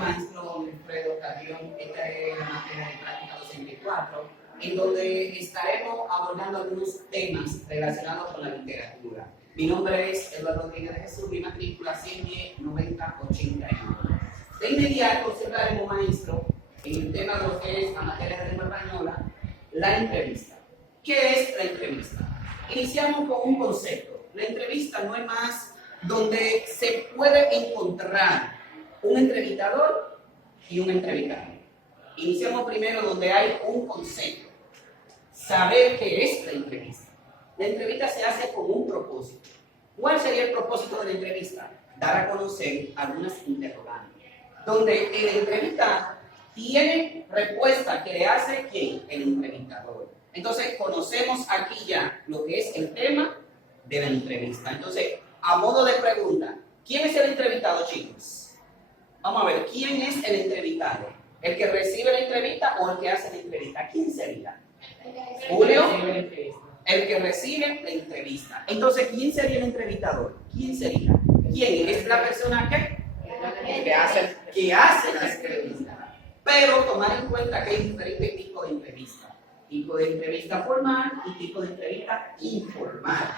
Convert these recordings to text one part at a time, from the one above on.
maestro Wilfredo Carrión. Esta es la materia de práctica 204, en donde estaremos abordando algunos temas relacionados con la literatura. Mi nombre es Eduardo Rodríguez de Jesús, mi matrícula 110-90-81. De inmediato observaremos, maestro, en el tema de lo que es la materia de lengua española, la entrevista. ¿Qué es la entrevista? Iniciamos con un concepto. La entrevista no es más donde se puede encontrar un entrevistador y un entrevistado. Iniciamos primero donde hay un concepto. Saber qué es la entrevista. La entrevista se hace con un propósito. ¿Cuál sería el propósito de la entrevista? Dar a conocer algunas interrogantes, donde el entrevistado tiene respuesta que le hace ¿quién? El entrevistador. Entonces, conocemos aquí ya lo que es el tema de la entrevista. Entonces, a modo de pregunta, ¿quién es el entrevistado, chicos? Vamos a ver, ¿quién es el entrevistado? ¿El que recibe la entrevista o el que hace la entrevista? ¿Quién sería? Julio, el que recibe la entrevista. Entonces, ¿quién sería el entrevistador? ¿Quién sería? ¿Quién es la persona que hace la entrevista? Pero tomar en cuenta que hay diferentes tipos de entrevistas. Tipo de entrevista formal y tipo de entrevista informal.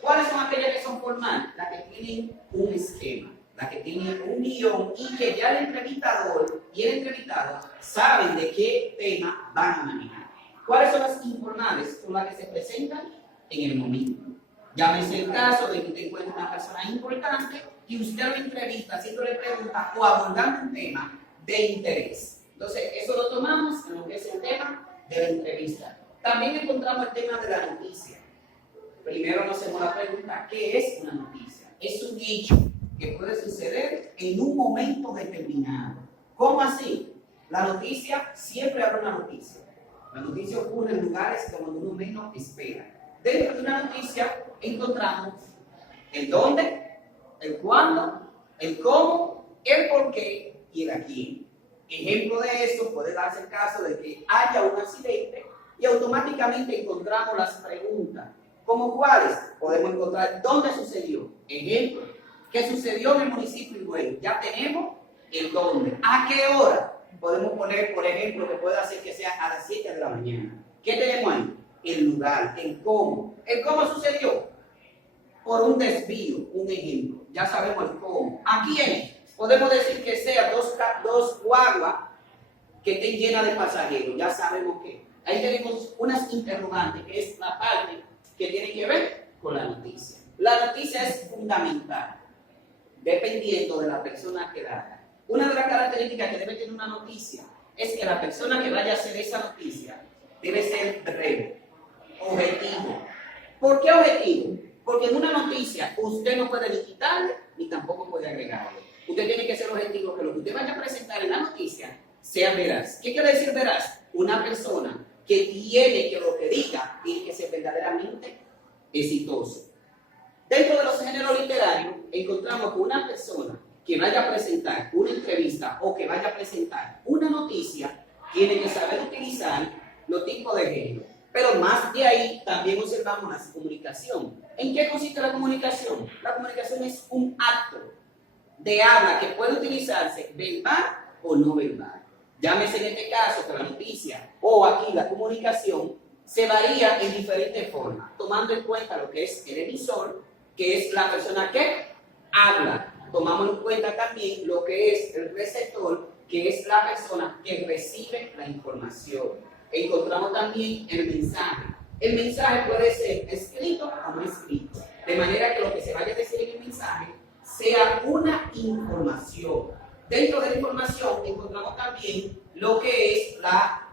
¿Cuáles son aquellas que son formales? Las que tienen un esquema, las que tienen un guión y que ya el entrevistador y el entrevistado saben de qué tema van a manejar. ¿Cuáles son las informales? Son las que se presentan en el momento. Llámese el caso de que usted encuentre una persona importante y usted lo entrevista haciéndole preguntas o abordando un tema de interés. Entonces, eso lo tomamos en lo que es el tema de la entrevista. También encontramos el tema de la noticia. Primero nos hacemos la pregunta, ¿qué es una noticia? Es un hecho que puede suceder en un momento determinado. ¿Cómo así? La noticia, siempre habrá una noticia. La noticia ocurre en lugares donde uno menos espera. Dentro de una noticia encontramos el dónde, el cuándo, el cómo, el por qué y el a quién. Ejemplo de esto puede darse el caso de que haya un accidente y automáticamente encontramos las preguntas. ¿Cómo cuáles? Podemos encontrar dónde sucedió. Ejemplo, ¿qué sucedió en el municipio de Higüey? Ya tenemos el dónde. ¿A qué hora? Podemos poner, por ejemplo, que puede hacer que sea a las 7 de la mañana. ¿Qué tenemos ahí? El lugar, el cómo. ¿El cómo sucedió? Por un desvío, un ejemplo. Ya sabemos el cómo. ¿A quién? Podemos decir que sea dos guaguas que estén llenas de pasajeros. Ya sabemos que. Ahí tenemos unas interrogantes, que es la parte que tiene que ver con la noticia. La noticia es fundamental, dependiendo de la persona que la haga. Una de las características que debe tener una noticia es que la persona que vaya a hacer esa noticia debe ser breve, objetivo. ¿Por qué objetivo? Porque en una noticia usted no puede ni quitarle ni tampoco puede agregarle. Usted tiene que ser objetivo, que lo que usted vaya a presentar en la noticia sea veraz. ¿Qué quiere decir veraz? Una persona que tiene que lo que diga tiene que ser verdaderamente exitoso. Dentro de los géneros literarios encontramos que una persona que vaya a presentar una entrevista o que vaya a presentar una noticia tiene que saber utilizar los tipos de género. Pero más de ahí también observamos la comunicación. ¿En qué consiste la comunicación? La comunicación es un acto de habla que puede utilizarse verbal o no verbal. Llámese en este caso que la noticia o aquí la comunicación se varía en diferentes formas, tomando en cuenta lo que es el emisor, que es la persona que habla. Tomamos en cuenta también lo que es el receptor, que es la persona que recibe la información. Encontramos también el mensaje. El mensaje puede ser escrito o no escrito, de manera que lo que se vaya a decir en el mensaje sea una información. Dentro de la información encontramos también lo que es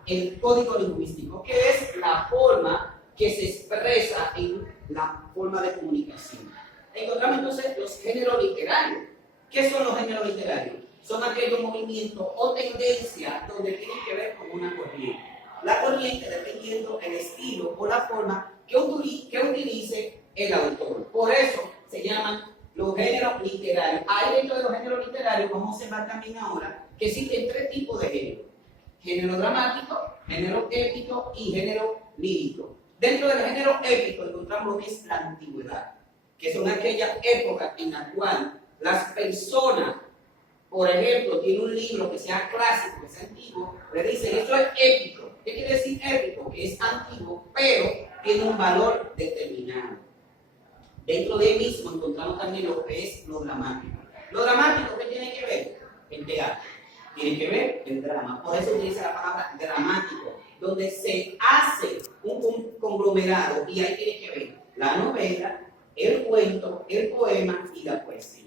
el código lingüístico, que es la forma que se expresa en la forma de comunicación. Encontramos entonces los géneros literarios. ¿Qué son los géneros literarios? Son aquellos movimientos o tendencias donde tienen que ver con una corriente. La corriente dependiendo el estilo o la forma que utilice el autor. Por eso se llaman los géneros literarios. Ahí dentro de los géneros literarios vamos a observar también ahora que existen tres tipos de género. Género dramático, género épico y género lírico. Dentro del género épico encontramos lo que es la antigüedad, que son aquellas épocas en las cuales las personas por ejemplo, tiene un libro que sea clásico, que sea antiguo, le dicen, esto es épico. ¿Qué quiere decir épico? Que es antiguo, pero tiene un valor determinado. Dentro de él mismo encontramos también lo que es lo dramático. Lo dramático, ¿qué tiene que ver? El teatro. Tiene que ver el drama. Por eso utiliza la palabra dramático, donde se hace un conglomerado y ahí tiene que ver la novela, el cuento, el poema y la poesía.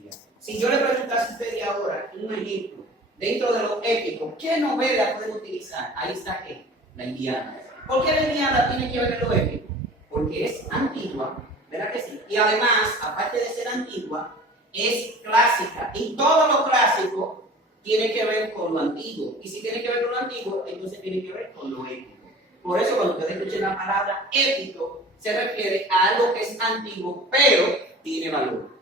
Si yo le preguntase a ustedes ahora un ejemplo dentro de lo épico, ¿qué novela pueden utilizar? Ahí está ¿qué? La Ilíada. ¿Por qué la Ilíada tiene que ver en lo épico? Porque es antigua, ¿verdad que sí? Y además, aparte de ser antigua, es clásica. Y todo lo clásico tiene que ver con lo antiguo. Y si tiene que ver con lo antiguo, entonces tiene que ver con lo épico. Por eso cuando ustedes escuchen la palabra épico, se refiere a algo que es antiguo, pero tiene valor.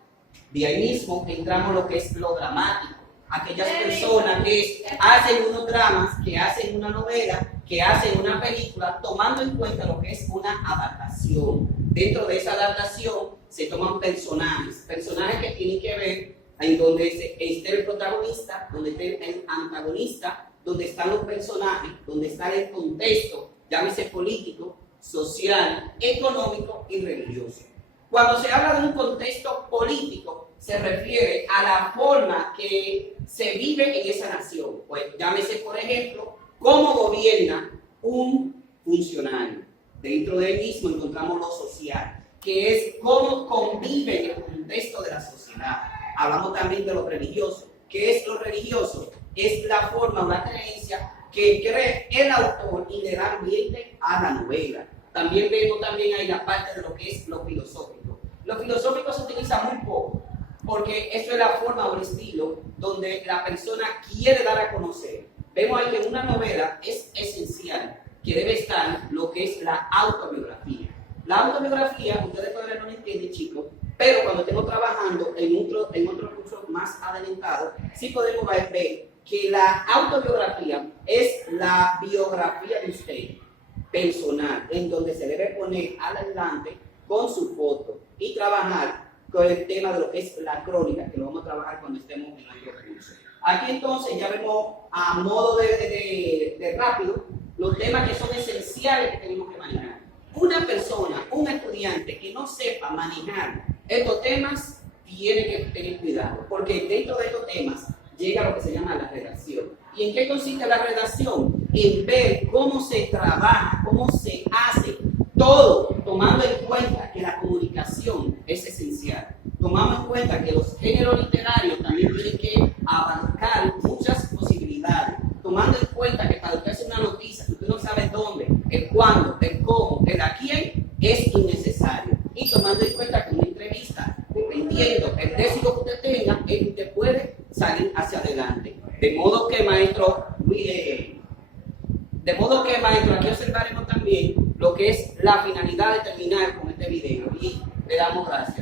De ahí mismo entramos lo que es lo dramático. Aquellas personas que hacen unos dramas, que hacen una novela, que hacen una película, tomando en cuenta lo que es una adaptación. Dentro de esa adaptación se toman personajes que tienen que ver en donde esté el protagonista, donde esté el antagonista, donde están los personajes, donde está el contexto, llámese político, social, económico y religioso. Cuando se habla de un contexto político, se refiere a la forma que se vive en esa nación. Pues llámese, por ejemplo, cómo gobierna un funcionario. Dentro de él mismo encontramos lo social, que es cómo convive en el contexto de la sociedad. Hablamos también de lo religioso. ¿Qué es lo religioso? Es la forma, una creencia que cree el autor y le da ambiente a la novela. También vemos también ahí la parte de lo que es lo filosófico. Lo filosófico se utiliza muy poco, porque eso es la forma o el estilo donde la persona quiere dar a conocer. Vemos ahí que en una novela es esencial que debe estar lo que es la autobiografía. La autobiografía, ustedes todavía no lo entienden, chicos, pero cuando estemos trabajando en otro curso más adelantado, sí podemos ver que la autobiografía es la biografía de usted personal, en donde se debe poner adelante con su foto y trabajar con el tema de lo que es la crónica, que lo vamos a trabajar cuando estemos en nuestro curso. Aquí entonces ya vemos a modo de rápido los temas que son esenciales que tenemos que manejar. Una persona, un estudiante que no sepa manejar estos temas, tiene que tener cuidado, porque dentro de estos temas llega lo que se llama la redacción. ¿Y en qué consiste la redacción? En ver cómo se trabaja, cómo se hace todo, tomando en cuenta que la comunicación es esencial. Tomamos en cuenta que los géneros literarios también tienen que abarcar muchas posibilidades. Tomando en cuenta que para usted hacer una noticia, si usted no sabe dónde, el cuándo, el cómo, el a quién, es innecesario. Y tomando en cuenta que una entrevista, dependiendo el décimo que usted tenga, usted puede salir hacia adelante. De modo que, maestro, aquí observaremos también lo que es la finalidad de terminar con este video. Y le damos gracias.